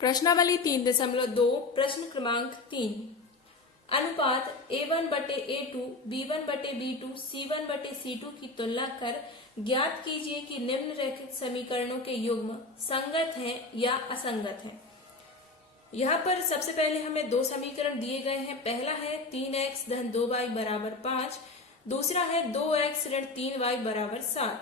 प्रश्नावली 3.2 प्रश्न क्रमांक 3 अनुपात a1/a2 b1/b2 c1/c2 की तुलना कर ज्ञात कीजिए कि निम्नलिखित समीकरणों के युग्म संगत हैं या असंगत हैं। यहाँ पर सबसे पहले हमें दो समीकरण दिए गए हैं। पहला है 3x धन 2y बराबर 5, दूसरा है 2x ऋण 3y बराबर 7।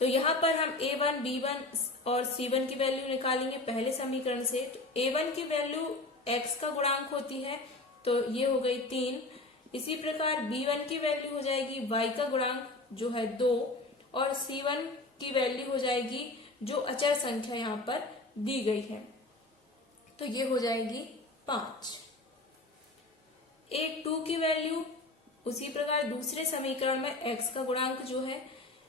तो यहाँ पर हम a1, b1 और c1 की वैल्यू निकालेंगे पहले समीकरण से। तो a1 की वैल्यू x का गुणांक होती है, तो ये हो गई 3। इसी प्रकार b1 की वैल्यू हो जाएगी y का गुणांक जो है 2, और c1 की वैल्यू हो जाएगी जो अचर संख्या यहाँ पर दी गई है, तो ये हो जाएगी 5। a2 की वैल्यू उसी प्रकार दूसरे समीकरण में x का गुणांक जो है,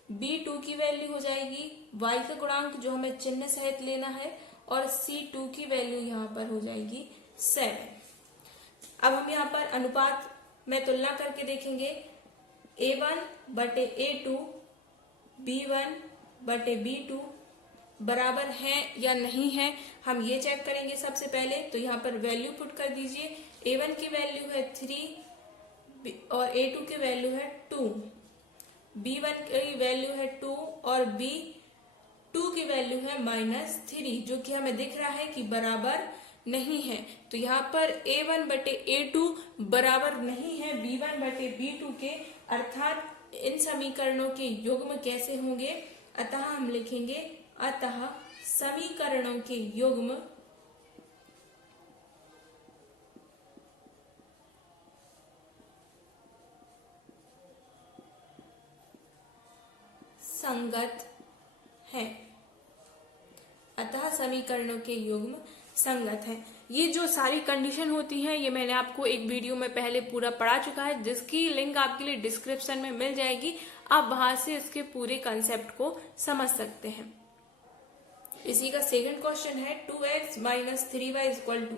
b2 की वैल्यू हो जाएगी y का गुणांक जो हमें चिन्ह सहित लेना है, और c2 की वैल्यू यहाँ पर हो जाएगी 7। अब हम यहाँ पर अनुपात में तुलना करके देखेंगे। a1/a2 b1/b2 बराबर है या नहीं है, हम ये चेक करेंगे सबसे पहले। तो यहाँ पर वैल्यू पुट कर दीजिए। a1 की वैल्यू है 3 और a2 की वैल्यू है 2, b1 की वैल्यू है 2 और b2 की वैल्यू है -3, जो कि हमें दिख रहा है कि बराबर नहीं है। तो यहाँ पर a1/a2 बराबर नहीं है b1/b2 के, अर्थात इन समीकरणों के युग्म कैसे होंगे। अतः हम लिखेंगे अतः समीकरणों के युग्म संगत है। अतः समीकरणों के युग्म संगत है। ये जो सारी कंडीशन होती है ये मैंने आपको एक वीडियो में पहले पूरा पढ़ा चुका है, जिसकी लिंक आपके लिए डिस्क्रिप्शन में मिल जाएगी। आप वहां से इसके पूरे कंसेप्ट को समझ सकते हैं। इसी का सेकंड क्वेश्चन है 2x - 3y =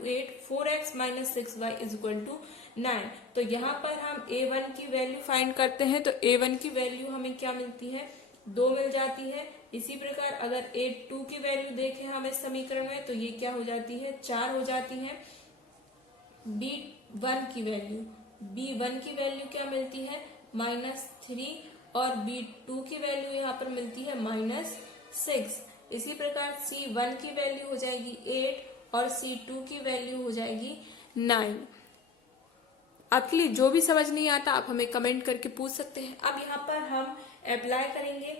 8, 4x - 6y = 9। तो यहाँ पर हम a1 की वैल्यू फाइंड करते हैं। तो a1 की वैल्यू हमें क्या मिलती है, 2 मिल जाती है। इसी प्रकार अगर a2 की वैल्यू देखें हम इस समीकरण में, तो ये क्या हो जाती है, 4 हो जाती है। b1 की वैल्यू क्या मिलती है, -3, और b2 की वैल्यू यहाँ पर मिलती है -6। इसी प्रकार c1 की वैल्यू हो जाएगी 8 और c2 की वैल्यू हो जाएगी 9। आपके लिए जो भी समझ नहीं आता आप हमें कमेंट करके पूछ सकते हैं। अब यहाँ पर हम अप्लाई करेंगे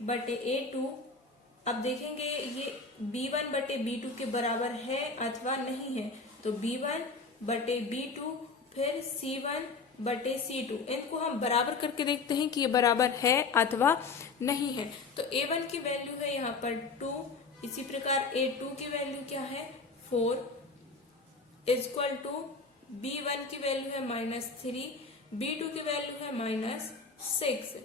a1/a2। अब देखेंगे ये b1/b2 के बराबर है अथवा नहीं है। तो b1/b2 फिर c1/c2, इनको हम बराबर करके देखते हैं कि ये बराबर है अथवा नहीं है। तो a1 की वैल्यू है यहाँ पर 2, इसी प्रकार a2 की वैल्यू क्या है, 4 = b1 की वैल्यू है -3, b2 की वैल्यू है -6।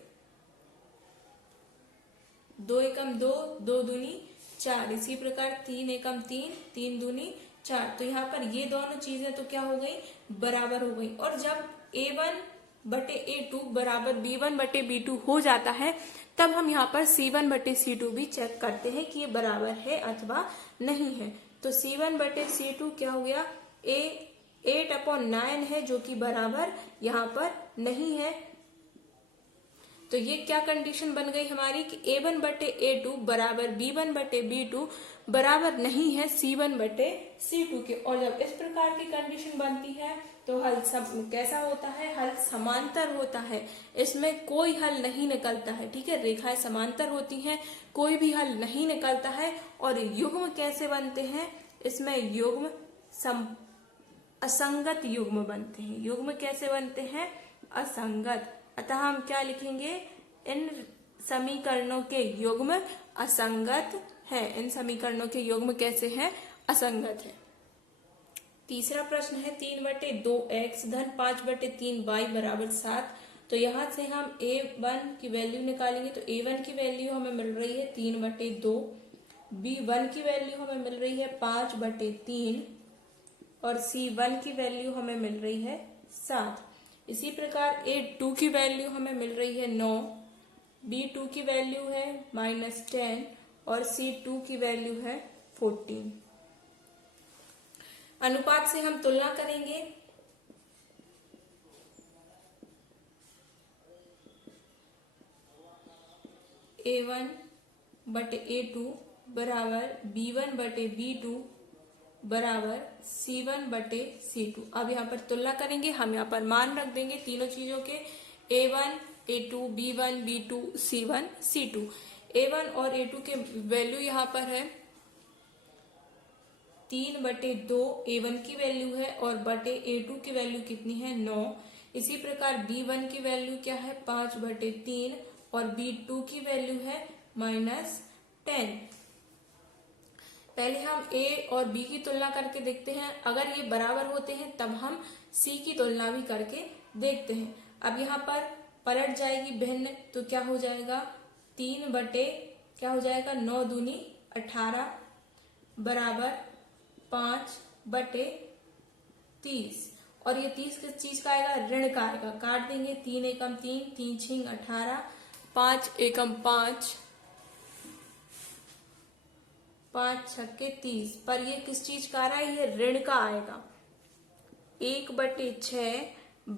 2 एकम 2, 2 दूनी 4, इसी प्रकार 3 एकम 3, 3 दूनी 4। तो यहाँ पर ये दोनों चीजें तो क्या हो गई, बराबर हो गई। और जब a1/a2 बराबर b1/b2 हो जाता है, तब हम यहाँ पर c1/c2 भी चेक करते हैं कि ये बराबर है अथवा नहीं है। तो c1/c2 क्या हो गया, 8/9 है, जो कि बराबर यहाँ पर नहीं है। तो ये क्या कंडीशन बन गई हमारी कि a1/a2 बराबर b1/b2 बराबर नहीं है c1/c2 के। और जब इस प्रकार की कंडीशन बनती है तो हल सब कैसा होता है, हल समांतर होता है, इसमें कोई हल नहीं निकलता है। ठीक है, रेखाएं समांतर होती हैं, कोई भी हल नहीं निकलता है। और युग्म कैसे बनते हैं, इसमें युग्म असंगत युग्म बनते हैं। युग्म कैसे बनते हैं, असंगत। अतः हम क्या लिखेंगे, इन समीकरणों के युग्म असंगत है। इन समीकरणों के युग्म कैसे हैं, असंगत है। तीसरा प्रश्न है 3/2x धन 5/3y बराबर 7। तो यहाँ से हम a1 की वैल्यू निकालेंगे। तो a1 की वैल्यू हमें मिल रही है 3/2, b1 की वैल्यू हमें मिल रही है 5/3 और c1 की वैल्यू हमें मिल रही है 7। इसी प्रकार a2 की वैल्यू हमें मिल रही है 9, b2 की वैल्यू है -10 और C2 की वैल्यू है 14। अनुपात से हम तुलना करेंगे। A1 बटे A2 बराबर B1 बटे B2 बराबर C1 बटे C2। अब यहाँ पर तुलना करेंगे, हम यहाँ पर मान रख देंगे तीनों चीजों के, A1, A2, B1, B2, C1, C2। A1 और A2 के वैल्यू यहाँ पर है 3 बटे 2 A1 की वैल्यू है, और बटे A2 की वैल्यू कितनी है 9। इसी प्रकार B1 की वैल्यू क्या है 5 बटे 3, और B2 की वैल्यू है -10। पहले हम A और B की तुलना करके देखते हैं, अगर ये बराबर होते हैं तब हम C की तुलना भी करके देखते हैं। अब यहाँ पर पलट जाएगी भिन्न, तो क्या हो जाएगा 3 बटे क्या हो जाएगा 9 दूनी 18 बराबर 5 बटे 30, और ये 30 किस चीज का आएगा, ऋण का आएगा। काट देंगे, 3 एकम 3, 3 छिंग 18, 5 एकम 5, 5 छक्के 30, पर ये किस चीज का आ रहा है, ये ऋण का आएगा। 1 बटे 6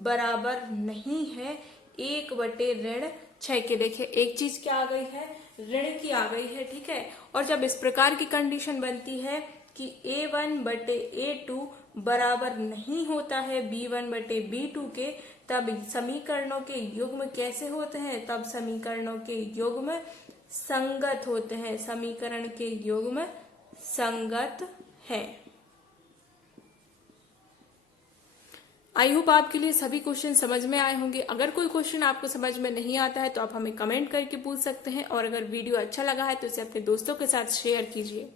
बराबर नहीं है 1 बटे ऋण 6 के। देखिए एक चीज क्या आ गई है, ऋण की आ गई है, ठीक है। और जब इस प्रकार की कंडीशन बनती है कि A1 बटे A2 बराबर नहीं होता है B1 बटे B2 के, तब समीकरणों के युग्म कैसे होते हैं, तब समीकरणों के युग्म संगत होते हैं। समीकरण के युग्म संगत है। आई होप आपके लिए सभी क्वेश्चन समझ में आए होंगे। अगर कोई क्वेश्चन आपको समझ में नहीं आता है तो आप हमें कमेंट करके पूछ सकते हैं, और अगर वीडियो अच्छा लगा है तो इसे अपने दोस्तों के साथ शेयर कीजिए।